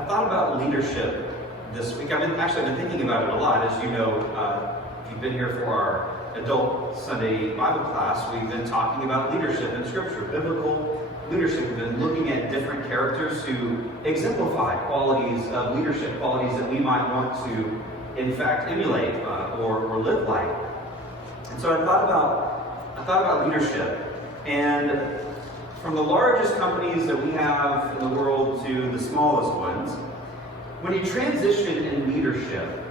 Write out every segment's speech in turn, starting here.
I thought about leadership this week. I've been thinking about it a lot. As you know, if you've been here for our adult Sunday Bible class, we've been talking about leadership in Scripture, biblical leadership. We've been looking at different characters who exemplify qualities of leadership, qualities that we might want to, in fact, emulate or live like. And so I thought about leadership, and from the largest companies that we have in the world to the smallest ones, when you transition in leadership,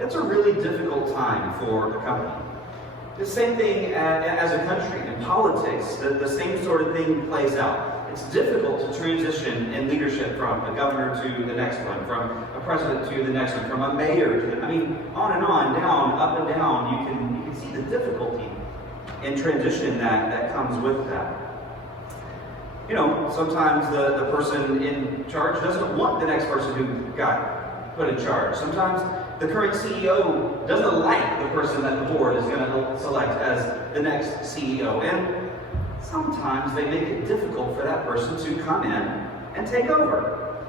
that's a really difficult time for a company. The same thing as a country. In politics, the same sort of thing plays out. It's difficult to transition in leadership from a governor to the next one, from a president to the next one, from a mayor to on and on, down, up and down. You can see the difficulty in transition that comes with that. You know, sometimes the person in charge doesn't want the next person who got put in charge. Sometimes the current CEO doesn't like the person that the board is going to select as the next CEO. And sometimes they make it difficult for that person to come in and take over.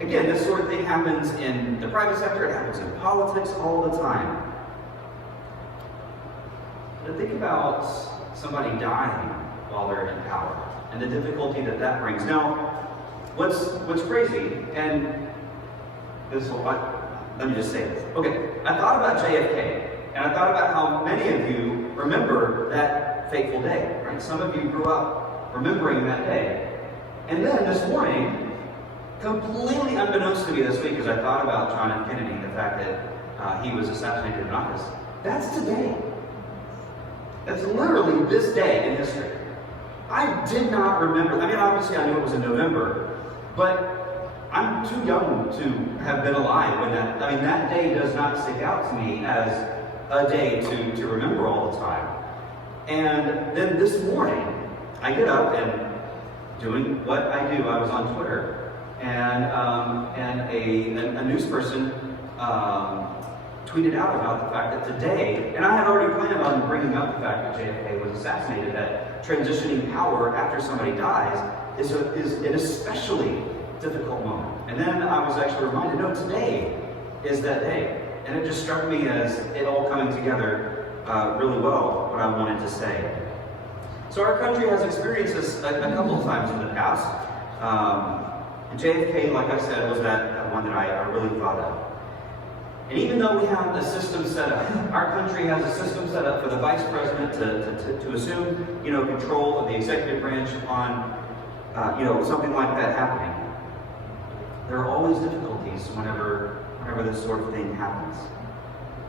Again, this sort of thing happens in the private sector. It happens in politics all the time. But think about somebody dying while they're in power and the difficulty that brings. Now, what's crazy, and let me just say this. Okay, I thought about JFK, and I thought about how many of you remember that fateful day, right? Some of you grew up remembering that day. And then this morning, completely unbeknownst to me this week, as I thought about John F. Kennedy, the fact that he was assassinated in office, that's today. That's literally this day in history. I did not remember. Obviously I knew it was in November, but I'm too young to have been alive when that day does not stick out to me as a day to remember all the time. And then this morning, I get up and doing what I do. I was on Twitter, and a news person tweeted out about the fact that today, and I had already planned on bringing up the fact that JFK was assassinated, that transitioning power after somebody dies is an especially difficult moment. And then I was actually reminded, no, today is that day. And it just struck me as it all coming together really well, what I wanted to say. So our country has experienced this a couple of times in the past. And JFK, like I said, was that one that I really thought of. And even though we have a system set up, our country has a system set up for the vice president to assume, control of the executive branch upon, something like that happening. There are always difficulties whenever this sort of thing happens.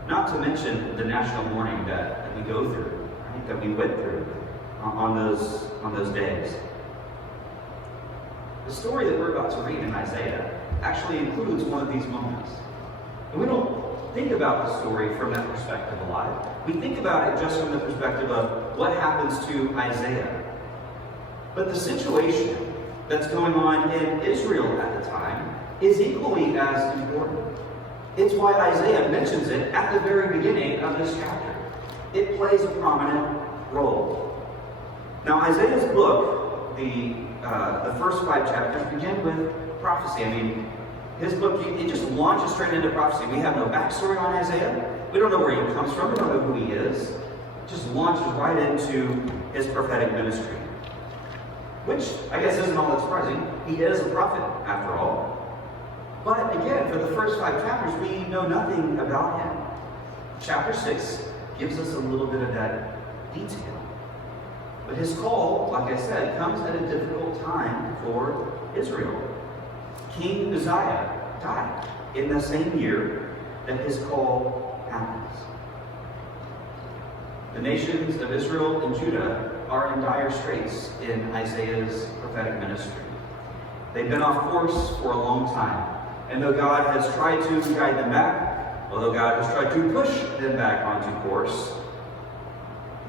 Not to mention the national mourning that we go through, right, that we went through on those days. The story that we're about to read in Isaiah actually includes one of these moments. And we don't think about the story from that perspective a lot. We think about it just from the perspective of what happens to Isaiah. But the situation that's going on in Israel at the time is equally as important. It's why Isaiah mentions it at the very beginning of this chapter. It plays a prominent role. Now, Isaiah's book, the first 5 chapters, begin with prophecy. His book, it just launches straight into prophecy. We have no backstory on Isaiah. We don't know where he comes from. We don't know who he is. It just launches right into his prophetic ministry. Which, I guess, isn't all that surprising. He is a prophet, after all. But again, for the first 5 chapters, we know nothing about him. Chapter 6 gives us a little bit of that detail. But his call, like I said, comes at a difficult time for Israel. King Uzziah died in the same year that his call happens. The nations of Israel and Judah are in dire straits in Isaiah's prophetic ministry. They've been off course for a long time. And though God has tried to guide them back, although God has tried to push them back onto course,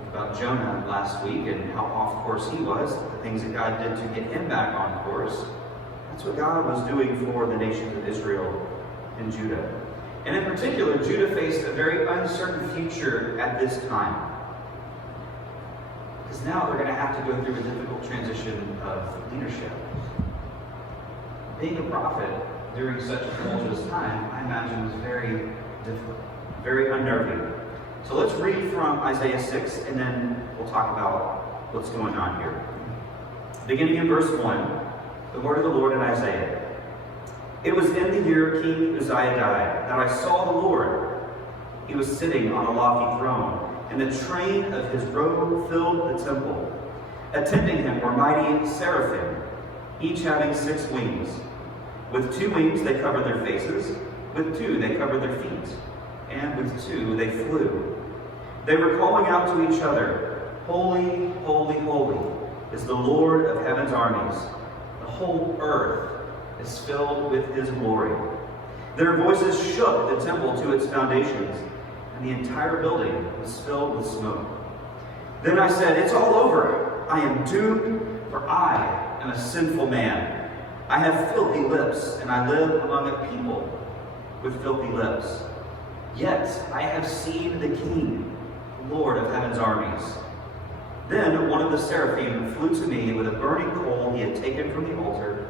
about Jonah last week and how off course he was, the things that God did to get him back on course, that's what God was doing for the nations of Israel and Judah. And in particular, Judah faced a very uncertain future at this time. Because now they're going to have to go through a difficult transition of leadership. Being a prophet during such a tumultuous time, I imagine was very difficult, very unnerving. So let's read from Isaiah 6, and then we'll talk about what's going on here. Beginning in verse 1, the word of the Lord in Isaiah. It was in the year King Uzziah died that I saw the Lord. He was sitting on a lofty throne, and the train of his robe filled the temple. Attending him were mighty seraphim, each having 6 wings. With 2 wings they covered their faces, with 2 they covered their feet, and with 2 they flew. They were calling out to each other, Holy, holy, holy is the Lord of heaven's armies. The whole earth is filled with his glory. Their voices shook the temple to its foundations, and the entire building was filled with smoke. Then I said, it's all over. I am doomed, for I am a sinful man. I have filthy lips, and I live among a people with filthy lips. Yet I have seen the King, the Lord of heaven's armies. Then one of the seraphim flew to me with a burning coal he had taken from the altar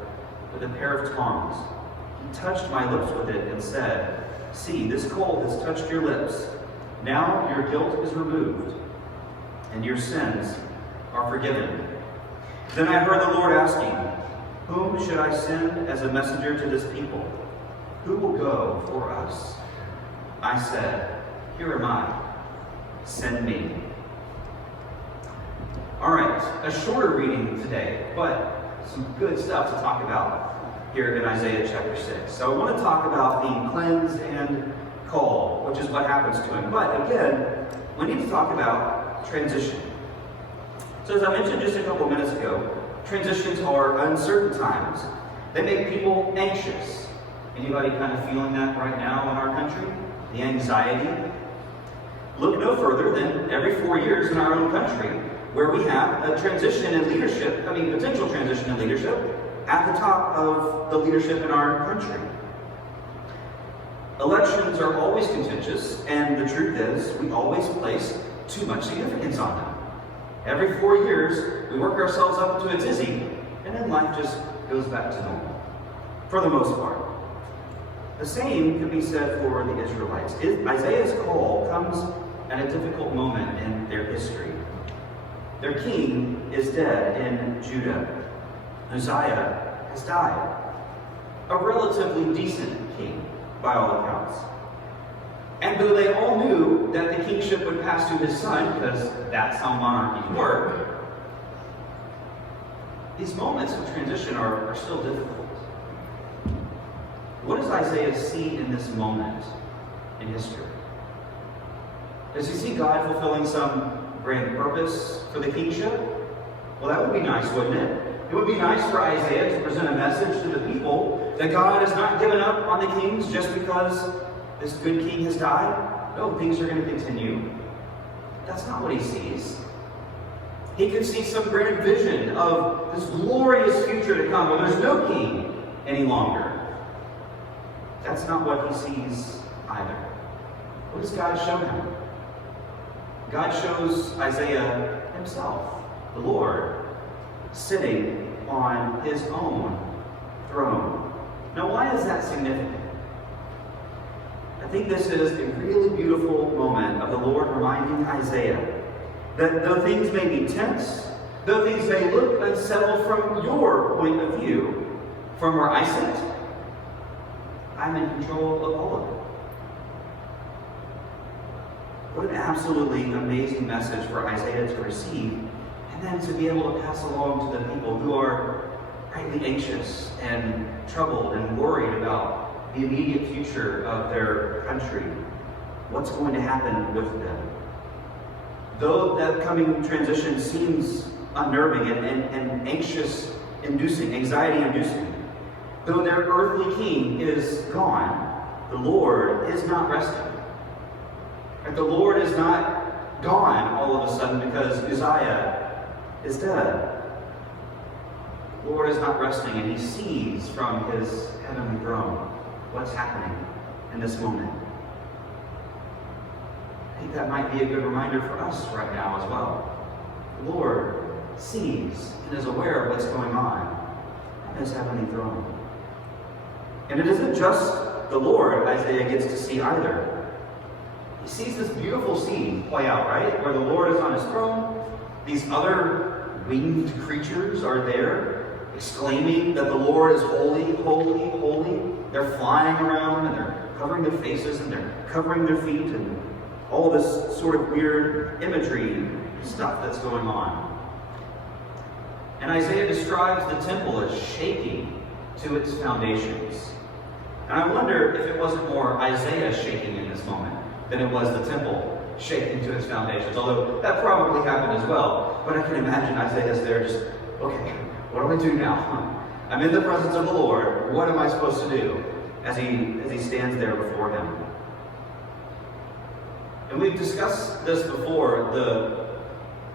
with a pair of tongs. He touched my lips with it and said, See, this coal has touched your lips. Now your guilt is removed, and your sins are forgiven. Then I heard the Lord asking, Whom should I send as a messenger to this people? Who will go for us? I said, Here am I. Send me. All right, a shorter reading today, but some good stuff to talk about here in Isaiah chapter 6. So I want to talk about being cleansed and called, which is what happens to him. But again, we need to talk about transition. So as I mentioned just a couple minutes ago, transitions are uncertain times. They make people anxious. Anybody kind of feeling that right now in our country? The anxiety? Look no further than every 4 years in our own country, where we have a transition in leadership, potential transition in leadership, at the top of the leadership in our country. Elections are always contentious, and the truth is, we always place too much significance on them. Every 4 years, we work ourselves up to a tizzy, and then life just goes back to normal, for the most part. The same could be said for the Israelites. Isaiah's call comes at a difficult moment in their history. Their king is dead in Judah. Uzziah has died. A relatively decent king, by all accounts. And though they all knew that the kingship would pass to his son, because that's how monarchies work, these moments of transition are still difficult. What does Isaiah see in this moment in history? Does he see God fulfilling some grand purpose for the kingship? Well, that would be nice, wouldn't it? It would be nice for Isaiah to present a message to the people that God has not given up on the kings just because this good king has died. No, things are going to continue. That's not what he sees. He could see some grand vision of this glorious future to come where there's no king any longer. That's not what he sees either. What does God show him? God shows Isaiah himself, the Lord, sitting on his own throne. Now, why is that significant? I think this is a really beautiful moment of the Lord reminding Isaiah that though things may be tense, though things may look unsettled from your point of view, from where I sit, I'm in control of all of it. What an absolutely amazing message for Isaiah to receive, and then to be able to pass along to the people who are greatly anxious and troubled and worried about the immediate future of their country. What's going to happen with them? Though that coming transition seems unnerving and anxious-inducing, anxiety-inducing, though their earthly king is gone, the Lord is not resting. And the Lord is not gone all of a sudden because Uzziah is dead. The Lord is not resting, and he sees from his heavenly throne what's happening in this moment. I think that might be a good reminder for us right now as well. The Lord sees and is aware of what's going on his heavenly throne. And it isn't just the Lord Isaiah gets to see either. He sees this beautiful scene play out, right? Where the Lord is on his throne. These other winged creatures are there, exclaiming that the Lord is holy, holy, holy. They're flying around and they're covering their faces and they're covering their feet and all this sort of weird imagery stuff that's going on. And Isaiah describes the temple as shaking to its foundations. And I wonder if it wasn't more Isaiah shaking in this moment than it was the temple shaking to its foundations, although that probably happened as well. But I can imagine Isaiah's there just, okay, what do I do now? I'm in the presence of the Lord. What am I supposed to do as he stands there before him? And we've discussed this before,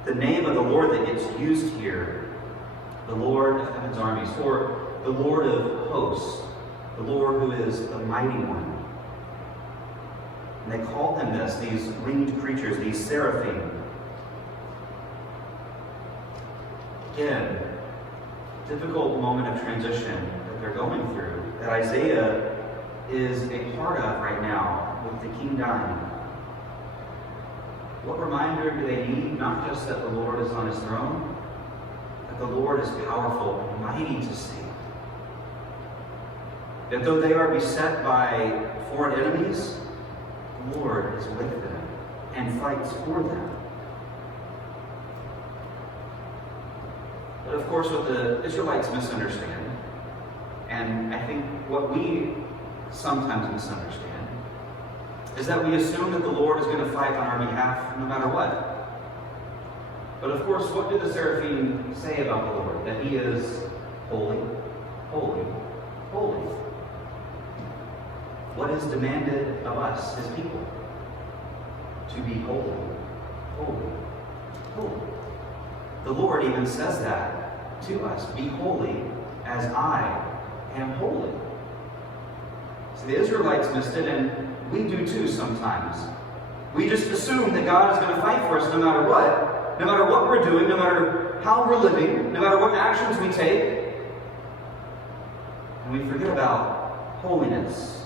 the name of the Lord that gets used here, the Lord of heaven's armies, or the Lord of hosts, the Lord who is the mighty one. And they call him this, these winged creatures, these seraphim. Again, difficult moment of transition that they're going through, that Isaiah is a part of right now with the king dying. What reminder do they need? Not just that the Lord is on his throne, but the Lord is powerful and mighty to save. That though they are beset by foreign enemies, the Lord is with them and fights for them. But of course, what the Israelites misunderstand, and I think what we sometimes misunderstand, is that we assume that the Lord is going to fight on our behalf no matter what. But of course, what do the seraphim say about the Lord? That he is holy, holy, holy. What is demanded of us, his people? To be holy, holy, holy. The Lord even says that to us. Be holy as I am holy. So the Israelites missed it, and we do too sometimes. We just assume that God is going to fight for us no matter what we're doing, no matter how we're living, no matter what actions we take. And we forget about holiness.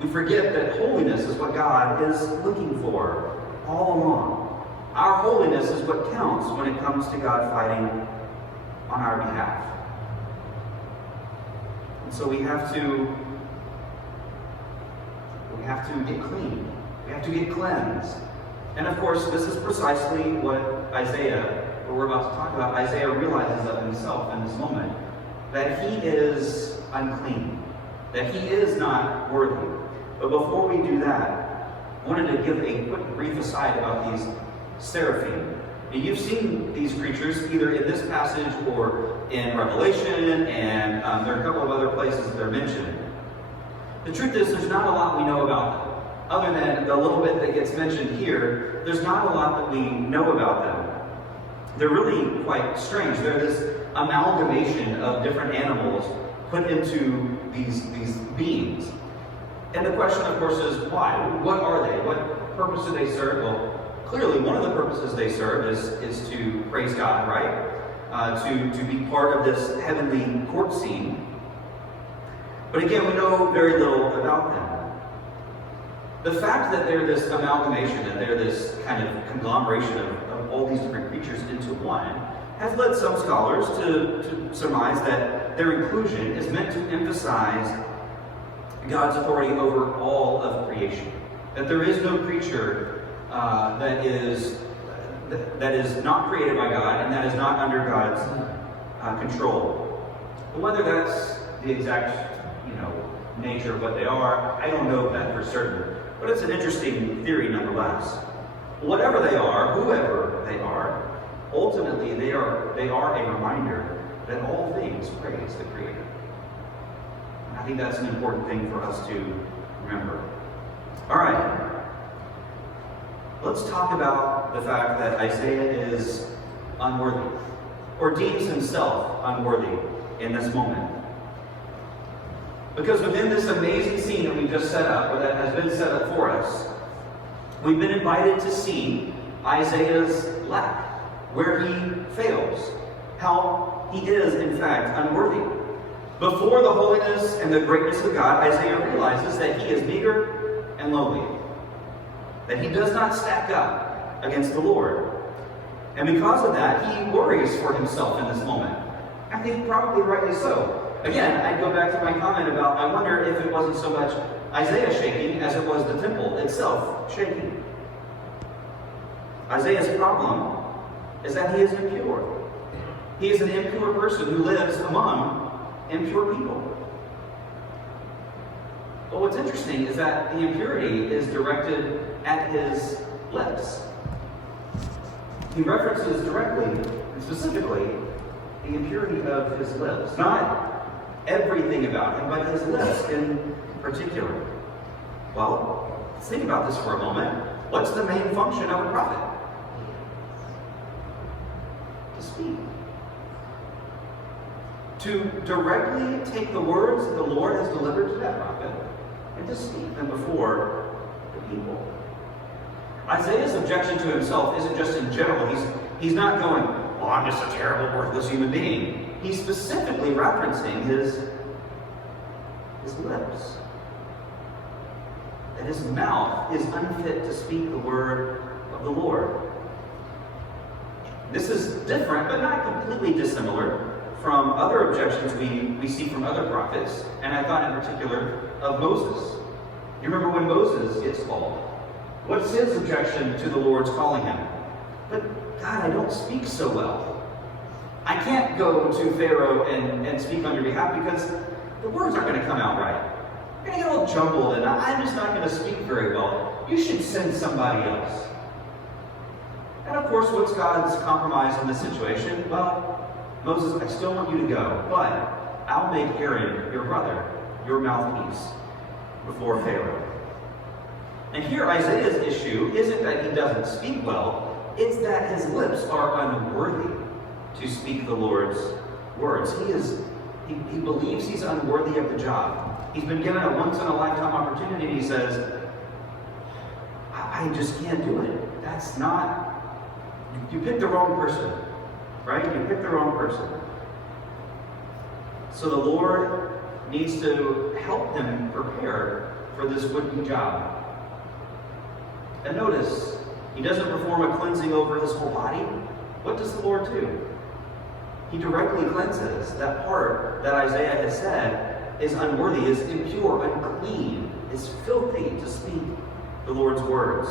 We forget that holiness is what God is looking for all along. Our holiness is what counts when it comes to God fighting on our behalf. And so we have to get clean. We have to get cleansed. And of course, this is precisely what we're about to talk about, Isaiah realizes of himself in this moment. That he is unclean. That he is not worthy. But before we do that, I wanted to give a quick brief aside about these seraphim. Now, you've seen these creatures either in this passage or in Revelation, and there are a couple of other places that they're mentioned. The truth is, there's not a lot we know about them. Other than the little bit that gets mentioned here, there's not a lot that we know about them. They're really quite strange. They're this amalgamation of different animals put into these beings. And the question, of course, is why? What are they? What purpose do they serve? Well, clearly, one of the purposes they serve is to praise God, right? To be part of this heavenly court scene. But again, we know very little about them. The fact that they're this amalgamation, that they're this kind of conglomeration of all these different creatures into one, has led some scholars to surmise that their inclusion is meant to emphasize God's authority over all of creation. That there is no creature that is not created by God and that is not under God's control. But whether that's the exact nature of what they are, I don't know that for certain. But it's an interesting theory nonetheless. Whatever they are, whoever they are, ultimately they are a reminder that all things praise the Creator. And I think that's an important thing for us to remember. All right. Let's talk about the fact that Isaiah is unworthy, or deems himself unworthy in this moment. Because within this amazing scene that we just set up, or that has been set up for us, we've been invited to see Isaiah's lack, where he fails, how he is, in fact, unworthy. Before the holiness and the greatness of God, Isaiah realizes that he is meager and lowly, that he does not stack up against the Lord. And because of that, he worries for himself in this moment. I think probably rightly so. Again, I'd go back to my comment about, I wonder if it wasn't so much Isaiah shaking as it was the temple itself shaking. Isaiah's problem is that he is impure. He is an impure person who lives among impure people. But what's interesting is that the impurity is directed at his lips. He references directly and specifically the impurity of his lips. Not everything about him, but his lips in particular. Well, let's think about this for a moment. What's the main function of a prophet? To speak. To directly take the words that the Lord has delivered to that prophet and to speak them before the people. Isaiah's objection to himself isn't just in general. He's not going, well, I'm just a terrible, worthless human being. He's specifically referencing his lips. That his mouth is unfit to speak the word of the Lord. This is different, but not completely dissimilar from other objections we see from other prophets, and I thought in particular of Moses. You remember when Moses gets called? What's his objection to the Lord's calling him? But God, I don't speak so well. I can't go to Pharaoh and speak on your behalf because the words aren't going to come out right. They're going to get all jumbled and I'm just not going to speak very well. You should send somebody else. And of course, what's God's compromise in this situation? Well, Moses, I still want you to go, but I'll make Aaron, your brother, your mouthpiece before Pharaoh. And here Isaiah's issue isn't that he doesn't speak well, it's that his lips are unworthy to speak the Lord's words. He believes he's unworthy of the job. He's been given a once-in-a-lifetime opportunity, and he says, I just can't do it. That's not... You picked the wrong person, right? You picked the wrong person. So the Lord needs to help him prepare for this would-be job. And notice, he doesn't perform a cleansing over his whole body. What does the Lord do? He directly cleanses that part that Isaiah has said is unworthy, is impure, unclean, is filthy to speak the Lord's words.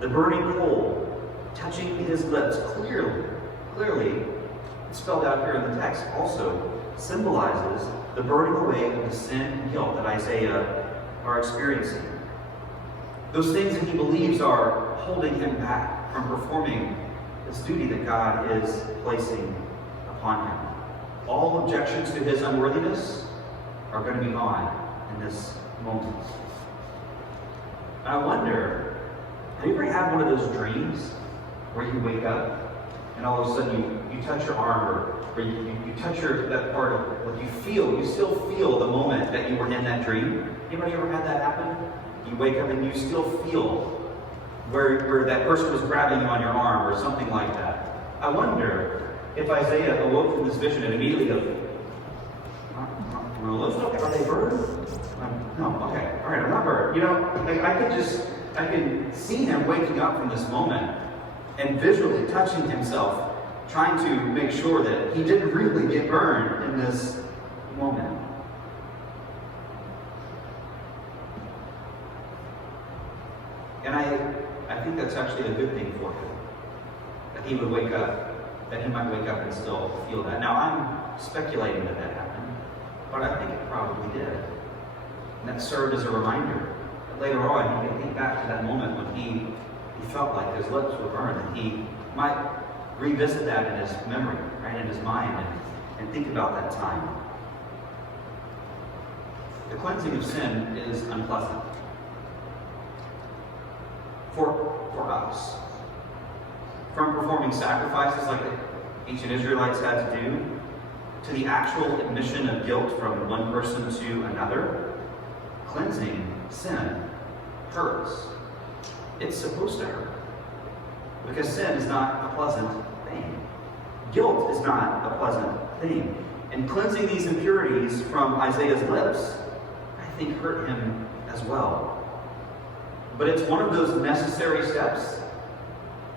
The burning coal touching his lips clearly spelled out here in the text, also symbolizes the burning away of the sin and guilt that Isaiah are experiencing. Those things that he believes are holding him back from performing this duty that God is placing upon him. All objections to his unworthiness are going to be gone in this moment. I wonder, have you ever had one of those dreams where you wake up and all of a sudden you touch your arm or you touch that part of what you still feel the moment that you were in that dream? Anybody ever had that happen? You wake up and you still feel where that person was grabbing you on your arm or something like that. I wonder if Isaiah awoke from this vision and immediately goes, are they burned? No, okay, all right, I'm not burned. You know, I can see him waking up from this moment and visually touching himself, trying to make sure that he didn't really get burned in this moment. And I think that's actually a good thing for him. That he would wake up, that he might wake up and still feel that. Now, I'm speculating that happened, but I think it probably did. And that served as a reminder that later on he could think back to that moment when he felt like his lips were burned, and he might revisit that in his memory, right, in his mind, and think about that time. The cleansing of sin is unpleasant. For us. From performing sacrifices like the ancient Israelites had to do, to the actual admission of guilt from one person to another, cleansing sin hurts. It's supposed to hurt. Because sin is not a pleasant thing. Guilt is not a pleasant thing. And cleansing these impurities from Isaiah's lips, I think, hurt him as well. But it's one of those necessary steps.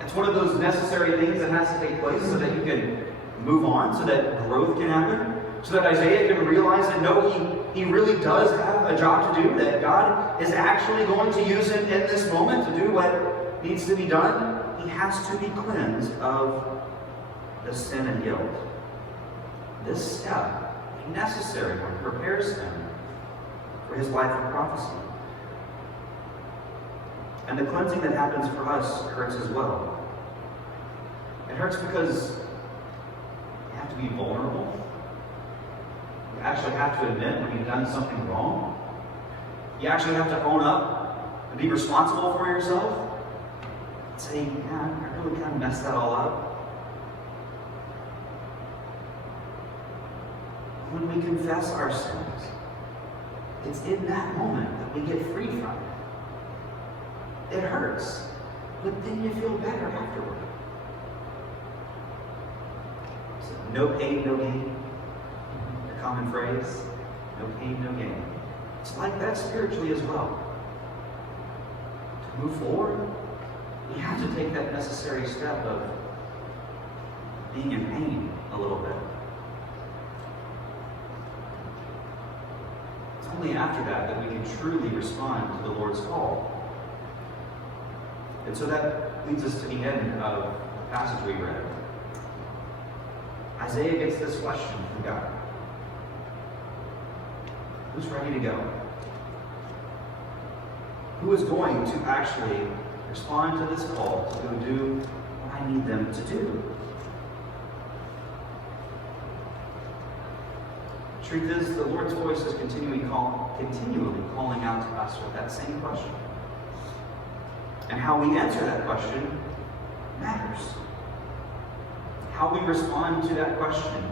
It's one of those necessary things that has to take place so that you can move on, so that growth can happen, so that Isaiah can realize that no, he really does have a job to do, that God is actually going to use him in this moment to do what needs to be done. He has to be cleansed of the sin and guilt. This step, a necessary one, prepares him for his life of prophecy. And the cleansing that happens for us hurts as well. It hurts because you have to be vulnerable. You actually have to admit when you've done something wrong. You actually have to own up and be responsible for yourself. And say, yeah, I really kind of messed that all up. When we confess our sins, it's in that moment that we get free from it. It hurts, but then you feel better afterward. So, no pain, no gain. A common phrase. No pain, no gain. It's like that spiritually as well. To move forward, we have to take that necessary step of being in pain a little bit. It's only after that we can truly respond to the Lord's call. And so that leads us to the end of the passage we read. Isaiah gets this question from God. Who's ready to go? Who is going to actually respond to this call to go do what I need them to do? The truth is, the Lord's voice is continually calling out to us with that same question. And how we answer that question matters. How we respond to that question.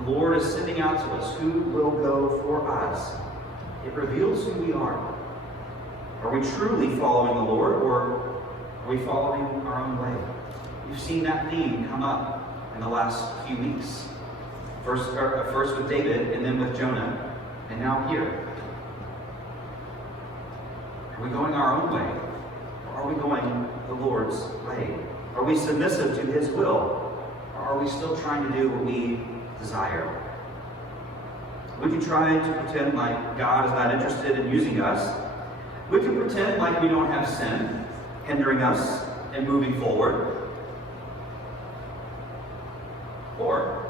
The Lord is sending out to us who will go for us. It reveals who we are. Are we truly following the Lord, or are we following our own way? You've seen that theme come up in the last few weeks. First with David, and then with Jonah, and now here. Are we going our own way? Or are we going the Lord's way? Are we submissive to His will? Or are we still trying to do what we desire? We can try to pretend like God is not interested in using us. We can pretend like we don't have sin hindering us and moving forward. Or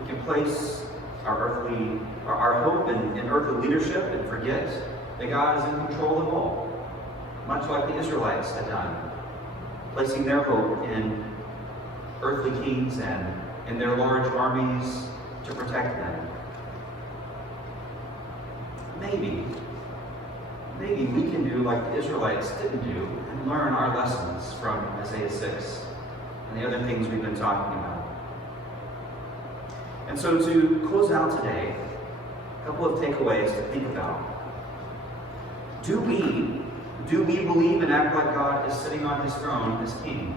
we can place our hope in earthly leadership and forget that God is in control of all, much like the Israelites had done, placing their hope in earthly kings and in their large armies to protect them. Maybe we can do like the Israelites didn't do and learn our lessons from Isaiah 6 and the other things we've been talking about. And so to close out today, a couple of takeaways to think about. Do we believe and act like God is sitting on His throne as King?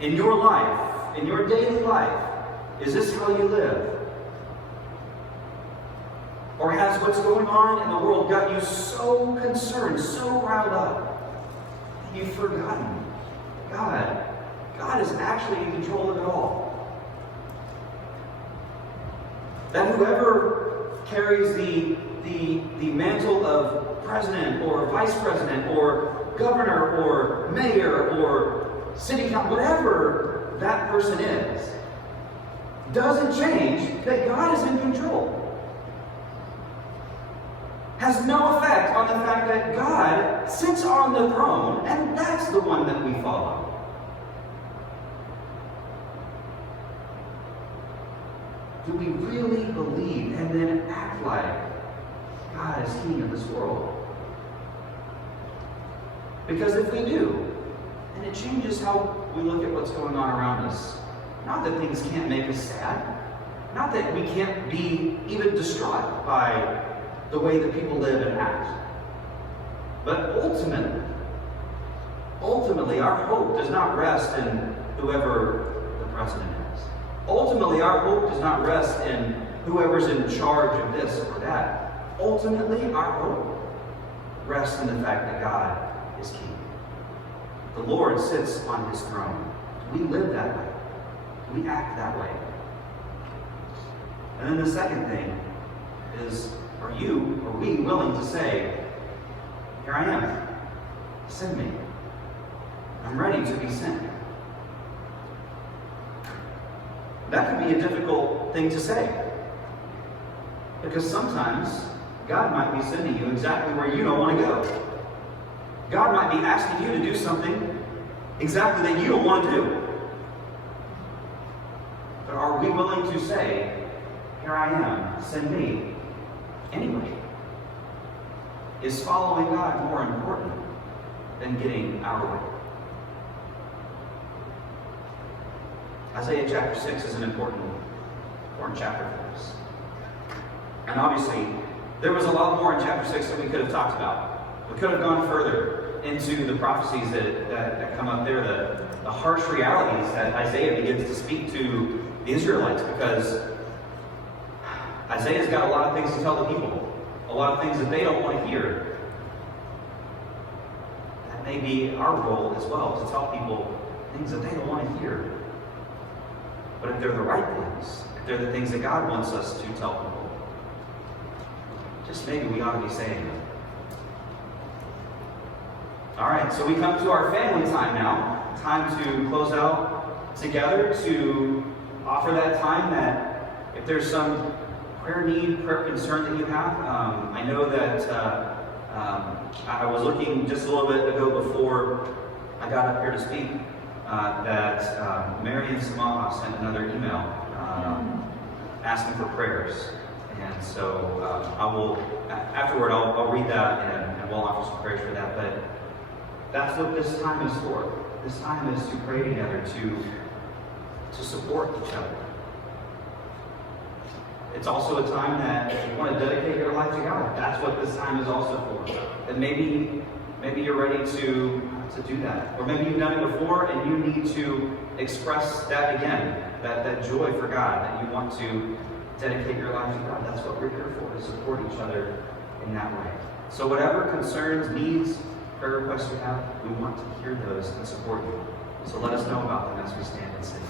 In your life, in your daily life, is this how you live? Or has what's going on in the world got you so concerned, so riled up, that you've forgotten God is actually in control of it all? That whoever carries the mantle of president or vice president or governor or mayor or city council, whatever that person is, doesn't change that God is in control. Has no effect on the fact that God sits on the throne, and that's the one that we follow. Do we really believe and then act like God is King of this world? Because if we do, then it changes how we look at what's going on around us. Not that things can't make us sad. Not that we can't be even distraught by the way that people live and act. But ultimately, our hope does not rest in whoever the president is. Ultimately, our hope does not rest in whoever's in charge of this or that. Ultimately, our hope rests in the fact that God is King. The Lord sits on his throne. We live that way. We act that way. And then the second thing is, are we willing to say, here I am, send me. I'm ready to be sent. That can be a difficult thing to say. Because sometimes God might be sending you exactly where you don't want to go. God might be asking you to do something exactly that you don't want to do. But are we willing to say, here I am, send me, anyway? Is following God more important than getting our way? Isaiah chapter 6 is an important chapter for us. And obviously, there was a lot more in chapter 6 that we could have talked about. We could have gone further into the prophecies that come up there, the harsh realities that Isaiah begins to speak to the Israelites, because Isaiah's got a lot of things to tell the people, a lot of things that they don't want to hear. That may be our role as well, to tell people things that they don't want to hear. But if they're the right things, if they're the things that God wants us to tell people, just maybe we ought to be saying them. All right, so we come to our family time now. Time to close out together, to offer that time that if there's some prayer need, prayer concern that you have. I know that I was looking just a little bit ago before I got up here to speak, that Mary and Samantha sent another email asking for prayers. And so I will, afterward, I'll read that and we'll offer some prayers for that. But that's what this time is for. This time is to pray together, to support each other. It's also a time that if you want to dedicate your life to God, that's what this time is also for. And maybe you're ready to do that. Or maybe you've done it before and you need to express that again, that joy for God, that you want to dedicate your life to God. That's what we're here for, to support each other in that way. So whatever concerns, needs, prayer requests you have, we want to hear those and support you. So let us know about them as we stand and sing.